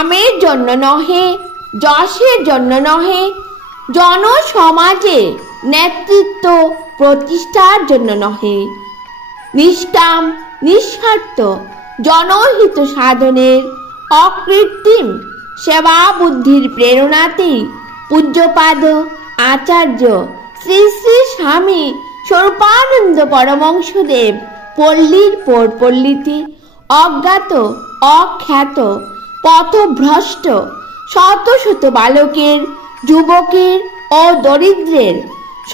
নামের জন্য নহে, যশের জন্য নহে, জনসমাজে নেতৃত্ব প্রতিষ্ঠার জন্য নহে, নিষ্কাম নিঃস্বার্থ জনহিত সাধনের অকৃত্রিম সেবা বুদ্ধির প্রেরণাতেই পূজ্যপাদ আচার্য শ্রী শ্রী স্বামী স্বরূপানন্দ পরমহংসদেব পল্লীর পর পল্লীতে অজ্ঞাত অখ্যাত পথভ্রষ্ট শত শত বালকের, যুবকের ও দরিদ্রের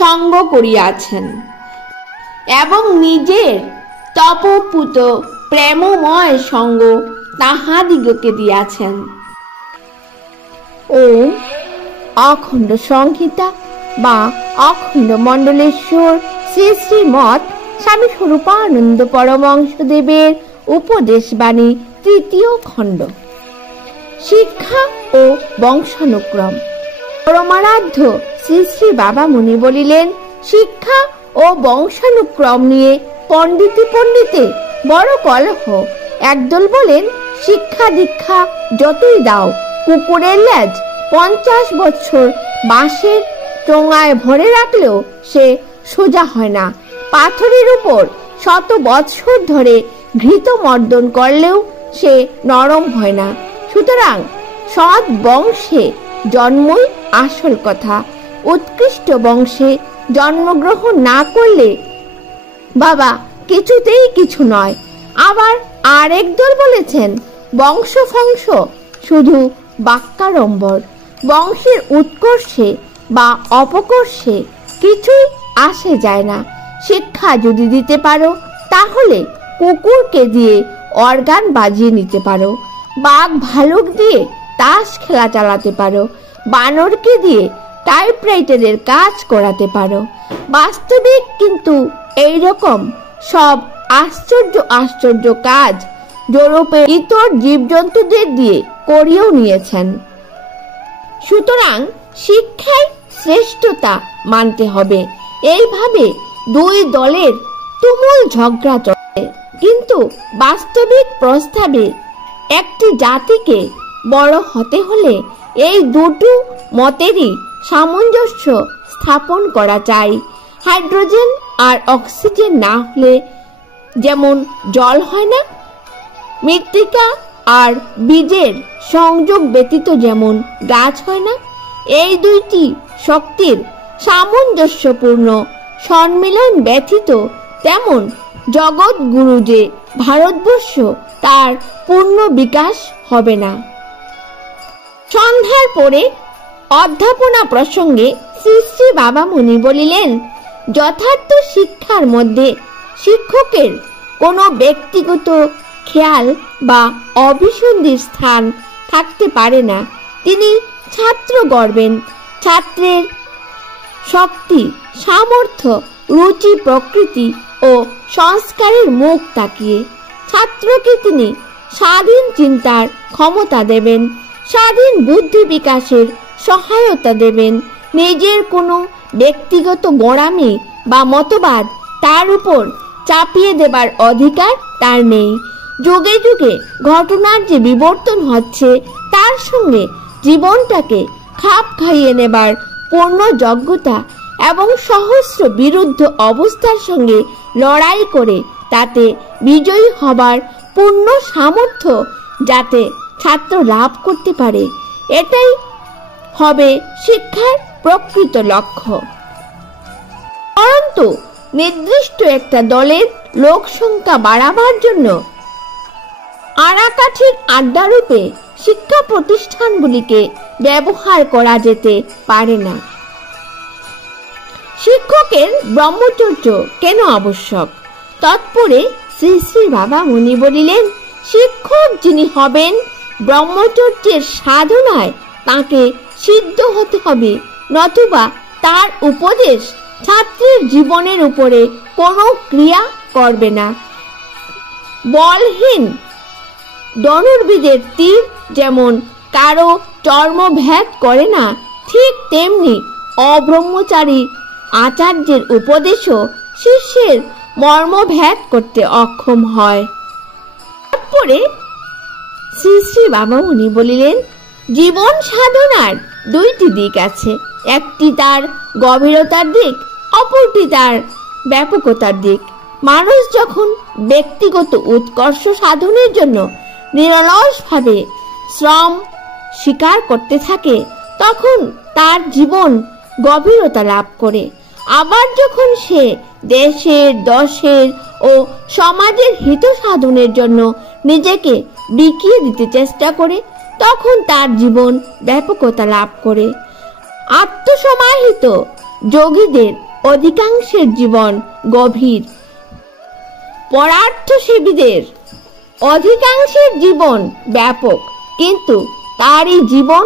সঙ্গ করিয়াছেন এবং নিজের তপপুত প্রেমময় সঙ্গ তাহাদিগকে দিয়াছেন। ওম অখণ্ড সংহিতা বা অখণ্ড মণ্ডলেশ্বর শ্রী শ্রীমৎ স্বামী স্বরূপানন্দ পরমহংসদেবের উপদেশবাণী তৃতীয় খণ্ড। শিক্ষা ও বংশানুক্রম। পরমারাধ্য শ্রী শ্রী বাবা মুনি বলিলেন, শিক্ষা ও বংশানুক্রম নিয়ে পণ্ডিতে বড় কলহ। একদল বলেন, শিক্ষা দীক্ষা যতই দাও, কুকুরের লেজ 50 বছর বাঁশের চোঙায় ভরে রাখলেও সে সোজা হয় না, পাথরের উপর 100 বৎসর ধরে ঘৃত মর্দন করলেও সে নরম হয় না। সুতরাং সৎ বংশে জন্মই আসল কথা। উৎকৃষ্ট বংশে জন্মগ্রহণ না করলে বাবা কিছুতেই কিছু নয়। আবার আরেক দল বলেছেন, বংশ ফংশ শুধু বাক্যাড়ম্বর, বংশের উৎকর্ষে বা অপকর্ষে কিছুই আসে যায় না। শিক্ষা যদি দিতে পারো তাহলে কুকুরকে দিয়ে অর্গান বাজিয়ে নিতে পারো, বাঘ ভালুক দিয়ে তাস খেলা চালাতে পারো, বানরকে দিয়ে টাইপরাইটারের কাজ করাতে পারো। বাস্তবিক কিন্তু এইরকম সব আশ্চর্য আশ্চর্য কাজ ইউরোপে ইতর জীবজন্তুদের দিয়ে করিয়েও নিয়েছেন। সুতরাং শিক্ষায় শ্রেষ্ঠতা মানতে হবে। এইভাবে দুই দলের তুমুল ঝগড়া চলে। কিন্তু বাস্তবিক প্রস্তাবে একটি জাতিকে বড় হতে হলে এই দুটো মতেরই সামঞ্জস্য স্থাপন করা চাই। হাইড্রোজেন আর অক্সিজেন না হলে যেমন জল হয় না, মৃত্তিকা আর বীজের সংযোগ ব্যতীত যেমন গাছ হয় না, এই দুইটি শক্তির সামঞ্জস্যপূর্ণ সম্মিলন ব্যতীত তেমন জগৎগুরু যে ভারতবর্ষ, তার পূর্ণ বিকাশ হবে না। সন্ধ্যার পরে অধ্যাপনা প্রসঙ্গে শ্রী শ্রী বাবা মুনি বলিলেন, যথার্থ শিক্ষার মধ্যে শিক্ষকের কোনো ব্যক্তিগত খেয়াল বা অভিসন্ধির স্থান থাকতে পারে না। তিনি ছাত্র গড়বেন ছাত্রের শক্তি, সামর্থ্য, রুচি, প্রকৃতি ও সংস্কারের মুখ তাকিয়ে। ছাত্রকে তিনি স্বাধীন চিন্তার ক্ষমতা দেবেন, স্বাধীন বুদ্ধি বিকাশের সহায়তা দেবেন। নিজের কোনো ব্যক্তিগত গোঁড়ামি বা মতবাদ তার উপর চাপিয়ে দেবার অধিকার তার নেই। যুগে যুগে ঘটনার যে বিবর্তন হচ্ছে, তার সঙ্গে জীবনটাকে খাপ খাইয়ে নেবার পূর্ণ যোগ্যতা এবং সহস্র বিরুদ্ধ অবস্থার সঙ্গে লড়াই করে তাতে বিজয়ী হবার পূর্ণ সামর্থ্য যাতে ছাত্র লাভ করতে পারে, এটাই হবে শিক্ষার প্রকৃত লক্ষ্য। পরন্তু নির্দিষ্ট একটা দলের লোক সংখ্যা বাড়াবার জন্য আড়াকাঠির আড্ডারূপে শিক্ষা প্রতিষ্ঠানগুলিকে ব্যবহার করা যেতে পারে না। শিক্ষকের ব্রহ্মচর্য কেন আবশ্যক? তৎপরে শ্রী শ্রী বাবা মুনি বলিলেন, শিক্ষক যিনি হবেন, ব্রহ্মচর্যের সাধনায় তাকে সিদ্ধ হতে হবে, নতুবা তার উপদেশ ছাত্রের জীবনের উপরে কোনো ক্রিয়া করবে না। বলহীন ধনুর্বিদের তীর যেমন কারো চর্মভেদ করে না, ঠিক তেমনি অব্রহ্মচারী আচার্যের উপদেশও শিষ্যের মর্মভেদ করতে অক্ষম হয়। তারপরে শ্রী শ্রী বাবা মুনি বলিলেন, জীবন সাধনার দুইটি দিক আছে, একটি তার গভীরতার দিক, অপরটি তার ব্যাপকতার দিক। মানুষ যখন ব্যক্তিগত উৎকর্ষ সাধনের জন্য নিরলসভাবে শ্রম স্বীকার করতে থাকে তখন তার জীবন গভীরতা লাভ করে। আবার যখন সে দেশের, দশের ও সমাজের হিত সাধনের জন্য নিজেকে বিকিয়ে দিতে চেষ্টা করে তখন তার জীবন ব্যাপকতা লাভ করে। আত্মসমাহিত যোগীদের অধিকাংশের জীবন গভীর, পরার্থসেবীদের অধিকাংশের জীবন ব্যাপক, কিন্তু তারই জীবন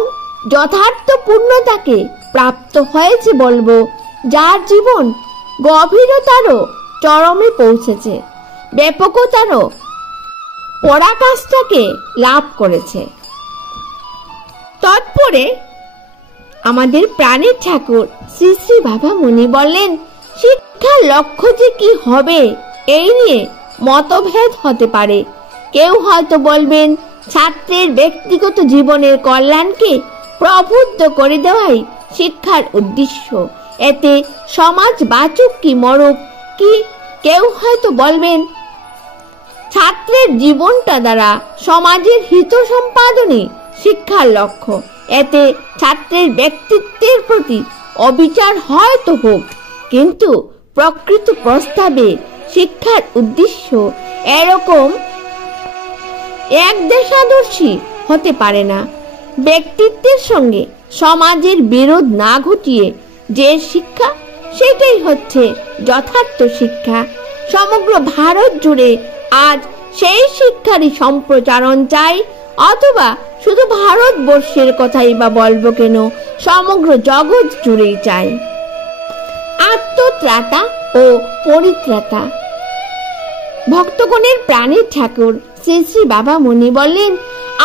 যথার্থ পূর্ণতাকে প্রাপ্ত হয়েছে বলবো যার জীবন গভীরতারও চরমে পৌঁছেছে, ব্যাপকতারও পরাকাষ্ঠাকে লাভ করেছে। তৎপরে আমাদের প্রাণের ঠাকুর শ্রী শ্রী বাবা মুনি বললেন, শিক্ষার লক্ষ্য যে কি হবে এই নিয়ে মতভেদ হতে পারে। কেউ হয়তো বলবেন ছাত্রের ব্যক্তিগত জীবনের কল্যাণকে প্রবুদ্ধ করে দেওয়াই শিক্ষার উদ্দেশ্য, এতে সমাজ বাঁচুক কি মরুক কি। কেউ হয়তো বলবেন ছাত্রের জীবনটা দ্বারা সমাজের হিত সম্পাদনই শিক্ষার লক্ষ্য, এতে ছাত্রের ব্যক্তিত্বের প্রতি অবিচার হয়তো হোক, কিন্তু প্রকৃত প্রস্তাবে শিক্ষার উদ্দেশ্য এরকম এক দেশাদর্শী হতে পারে না। ব্যক্তিত্বের সঙ্গে সমাজের বিরোধ না ঘটিয়ে যে শিক্ষা, সেটাই হচ্ছে যথার্থ শিক্ষা। সমগ্র ভারত জুড়ে আজ সেই শিক্ষারই সম্প্রচারণ চাই, অথবা শুধু ভারতবর্ষের কথাই বা বলবো কেন, সমগ্র জগৎ জুড়েই চাই। আত্মত্রাতা ও পরিত্রাতা। ভক্তগণের প্রাণের ঠাকুর শ্রী শ্রী বাবা মুনি বললেন,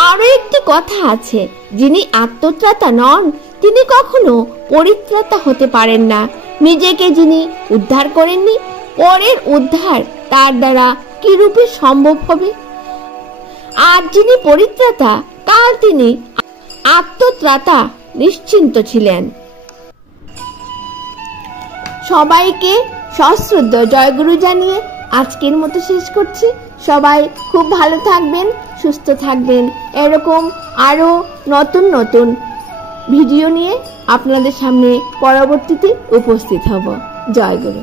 আরো একটি কথা আছে, যিনি আত্মত্রাতা নন তিনি কখনো পরিত্রাতা হতে পারেন না। নিজেকে যিনি উদ্ধার করেননি, পরের উদ্ধার তার দ্বারা কি রূপে সম্ভব হবে? আর যিনি পরিত্রাতা কাল তিনি আত্মত্রাতা নিশ্চিন্ত ছিলেন। সবাইকে সশ্রদ্ধ জয়গুরু জানিয়ে আজকের মতো শেষ করছি। সবাই খুব ভালো থাকবেন, সুস্থ থাকবেন। এরকম আরো নতুন নতুন ভিডিও নিয়ে আপনাদের সামনে পরবর্তীতে উপস্থিত হব। জয়গুরু।